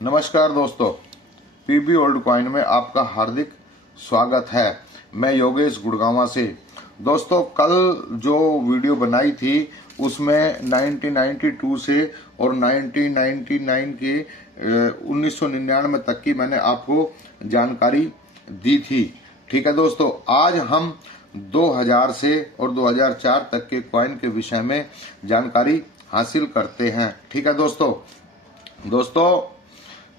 नमस्कार दोस्तों, PB old coin में आपका हार्दिक स्वागत है। मैं योगेश गुड़गांवा से। दोस्तों, कल जो वीडियो बनाई थी उसमें 1992 से और 1999 के 1999 तक की मैंने आपको जानकारी दी थी। ठीक है दोस्तों, आज हम 2000 से और 2004 तक के कॉइन के विषय में जानकारी हासिल करते हैं। ठीक है दोस्तों,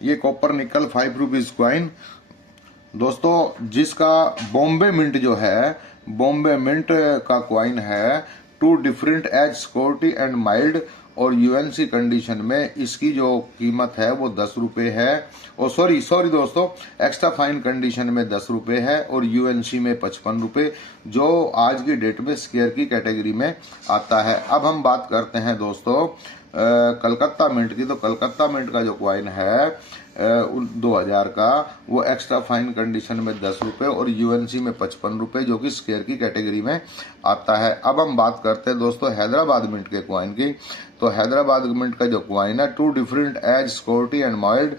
ये कॉपर निकल 5 रुपीज कॉइन दोस्तों, जिसका बॉम्बे मिंट जो है, बॉम्बे मिंट का कॉइन है। Two different edge security and mild और यूएनसी कंडीशन में इसकी जो कीमत है वो 10 रुपए है। और सॉरी दोस्तों, एक्स्ट्रा फाइन कंडीशन में 10 रुपए है और यूएनसी में 55 रुपए, जो आज की डेट में स्केयर की कैटेगरी में आता है। अब हम बात करते हैं दोस्तों कलकत्ता मिंट की। तो कलकत्ता मिंट का जो कॉइन है 2000 का, वो एक्स्ट्रा फाइन कंडीशन में 10 रुपए और यूएनसी में 55 रुपए, जो कि स्केयर की कैटेगरी में आता है। अब हम बात करते हैं दोस्तों हैदराबाद मिंट के कॉइन की। तो हैदराबाद मिंट का जो कॉइन है, two different edge security and milled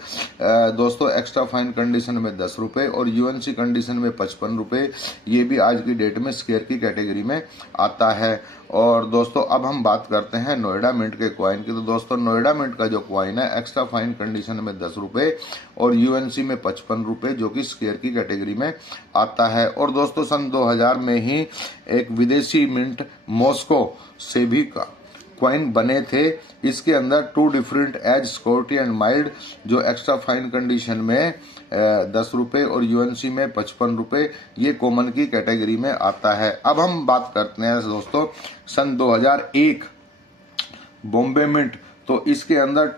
दोस्तों, एक्स्ट्रा फाइन कंडीशन में 10 रुपए और यूएनसी कंडीशन में 55 रुपए, ये भी आज की डेट में स्केयर की कैटेगरी में आता है। और दोस्तों, अब हम बात करते हैं नोएडा मिंट के कॉइन की। तो दोस्तों, नोएडा मिंट का जो कॉइन है, एक्स्ट्रा फाइन कंडीशन में 10 रुपए और यूएनसी में 55 रुपए, जो कि स्केयर की कैटेगरी में आता है। और दोस्तों, सन 2000 में ही एक विदेशी मिंट मॉस्को से भी कॉइन बने थे। इसके अंदर two different edge security and milled, जो एक्स्ट्रा फाइन कंडीशन में 10 रुपए और यूएनसी में 55 रुपए, ये कॉमन की कैटेगरी में आता है। अब हम बात करते हैं दोस्तों सन 2001 बॉम्बे मिंट। तो इसके अंदर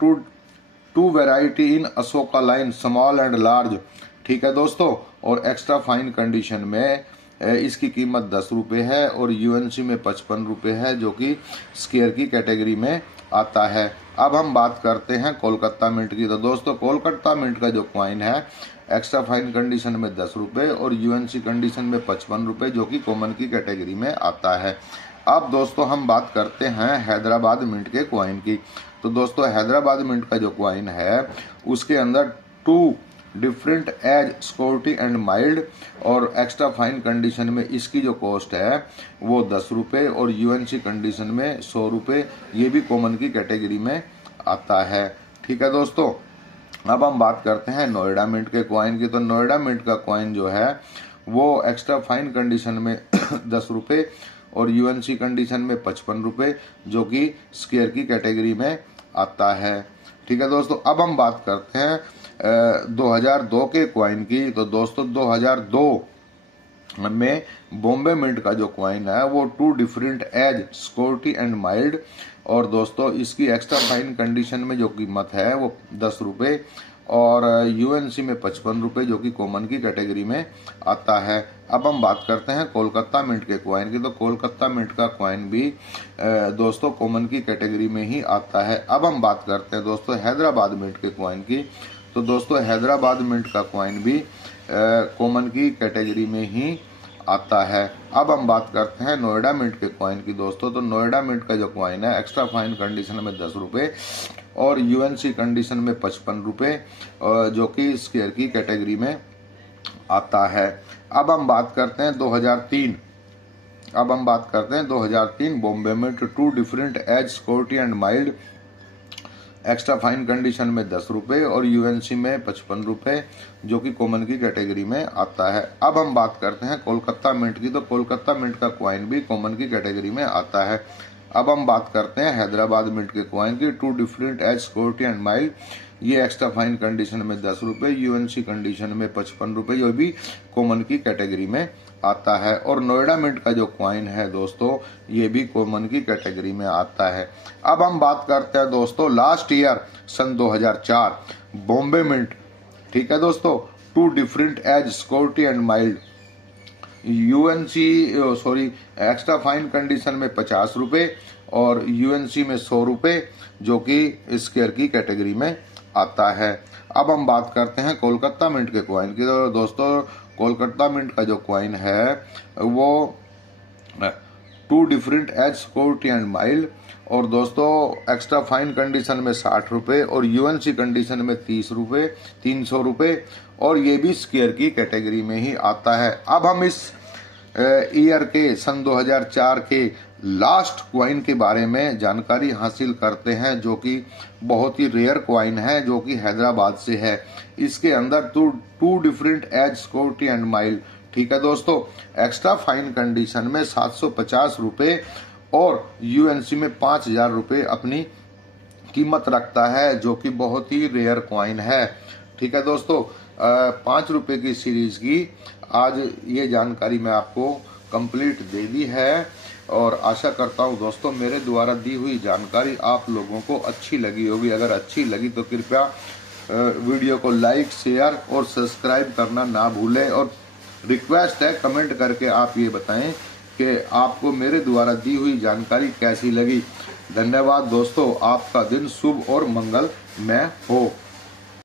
two variety in Ashoka line, small and large. ठीक है दोस्तों, और एक्स्ट्रा फाइन कंडीशन में इसकी कीमत 10 रुपए है और यूएनसी में 55 रुपए है, जो कि स्केयर की कैटेगरी में आता है। अब हम बात करते हैं कोलकाता मिंट की। तो दोस्तों, कोलकाता मिंट का जो कॉइन है, एक्स्ट्रा फाइन कंडीशन में 10 रुपए और यूएनसी कंडीशन में 55 रुपए, जो कि कॉमन की कैटेगरी में आता है। अब दोस्तों, हम बात करते हैं हैदराबाद मिंट के कॉइन की। तो दोस्तों, हैदराबाद मिंट का जो कॉइन है, उसके अंदर two different edge security and mild और एक्स्ट्रा फाइन कंडीशन में इसकी जो कॉस्ट है वो 10 रुपए और यूएनसी कंडीशन में 100 रुपए, ये भी कॉमन की कैटेगरी में आता है। ठीक है दोस्तों, अब हम बात करते हैं नोएडा मिंट के कॉइन की। तो नोएडा मिंट का कॉइन जो है वो एक्स्ट्रा फाइन कंडीशन में 10 रुपए और यूएनसी कंडीशन में 55 रुपए, जो कि स्केयर की कैटेगरी में आता है। ठीक है दोस्तों, अब हम बात करते हैं 2002 के कॉइन की। तो दोस्तों, 2002 में बॉम्बे मिंट का जो कॉइन है वो two different edge security and mild और दोस्तों, इसकी एक्स्ट्रा फाइन कंडीशन में जो कीमत है वो 10 रुपए और यूएनसी में 55 रुपए, जो कि कॉमन की कैटेगरी में आता है। अब हम बात करते हैं कोलकाता मिंट के कॉइन की। तो कोलकाता मिंट का कॉइन भी दोस्तों कॉमन की कैटेगरी में ही आता है। अब हम बात करते हैं दोस्तों हैदराबाद मिंट के कॉइन की। तो दोस्तों, हैदराबाद मिंट का कॉइन भी कॉमन की कैटेगरी में ही आता है। अब हम बात करते हैं नोएडा मिंट के कॉइन की दोस्तों। तो नोएडा मिंट का जो कॉइन है, एक्स्ट्रा फाइन कंडीशन में 10 रुपए और यूएनसी कंडीशन में 55 रुपए, जो कि स्केयर की कैटेगरी में आता है। अब हम बात करते हैं 2003। अब हम बात करते हैं 2003 Bombay mint, two different edge security and mild, extra fine condition में 10 रुपए और यूएनसी में 55 रुपए, जो कि कॉमन की कैटेगरी में आता है। अब हम बात करते हैं कोलकाता मिंट की। तो कोलकाता मिंट का कॉइन भी कॉमन की कैटेगरी में आता है। अब हम बात करते हैं हैदराबाद मिंट के कॉइन की। Two different edge security and mild, ये एक्स्ट्रा फाइन कंडीशन में 10 रुपए, यूएनसी कंडीशन में 55 रुपए, ये भी कॉमन की कैटेगरी में आता है। और नोएडा मिंट का जो कॉइन है दोस्तों, ये भी कॉमन की कैटेगरी में आता है। अब हम बात करते हैं दोस्तों लास्ट ईयर सन 2004 बॉम्बे मिंट। ठीक है दोस्तों, two different edge security and mild, UNC extra fine condition में 50 रुपए और यूएनसी में 100 रुपए, जो कि स्केयर की कैटेगरी में आता है। अब हम बात करते हैं कोलकाता मिंट के कॉइन की। तो दोस्तों, कोलकाता मिंट का जो कॉइन है वो 2 different edge security and mild. और दोस्तों एक्स्ट्रा फाइन कंडीशन में 60 रुपये और यूएनसी कंडीशन में 30 रुपये 300 रुपये, और ये भी स्केयर की कैटेगरी में ही आता है। अब हम इस ईयर के सन 2004 के लास्ट क्वाइन के बारे में जानकारी हासिल करते हैं, जो कि बहुत ही रेयर क्वाइन है, जो कि हैदराबाद से है। इसके अंदर 2 different edge security and mild, ठीक है दोस्तों। एक्स्ट्रा फाइन कंडीशन में 750 रुपये और यूएनसी में 5000 रुपये अपनी कीमत रखता है, जो कि बहुत ही रेयर क्वाइन है, ठीक है दोस्तों। 5 रुपये की सीरीज की आज ये जानकारी मैं आपको कंप्लीट दे दी है, और आशा करता हूँ दोस्तों मेरे द्वारा दी हुई जानकारी आप लोगों को अच्छी लगी होगी। अगर अच्छी लगी तो कृपया वीडियो को लाइक, शेयर और सब्सक्राइब करना ना भूलें, और रिक्वेस्ट है कमेंट करके आप ये बताएं कि आपको मेरे द्वारा दी हुई जानकारी कैसी लगी। धन्यवाद दोस्तों, आपका दिन शुभ और मंगलमय हो।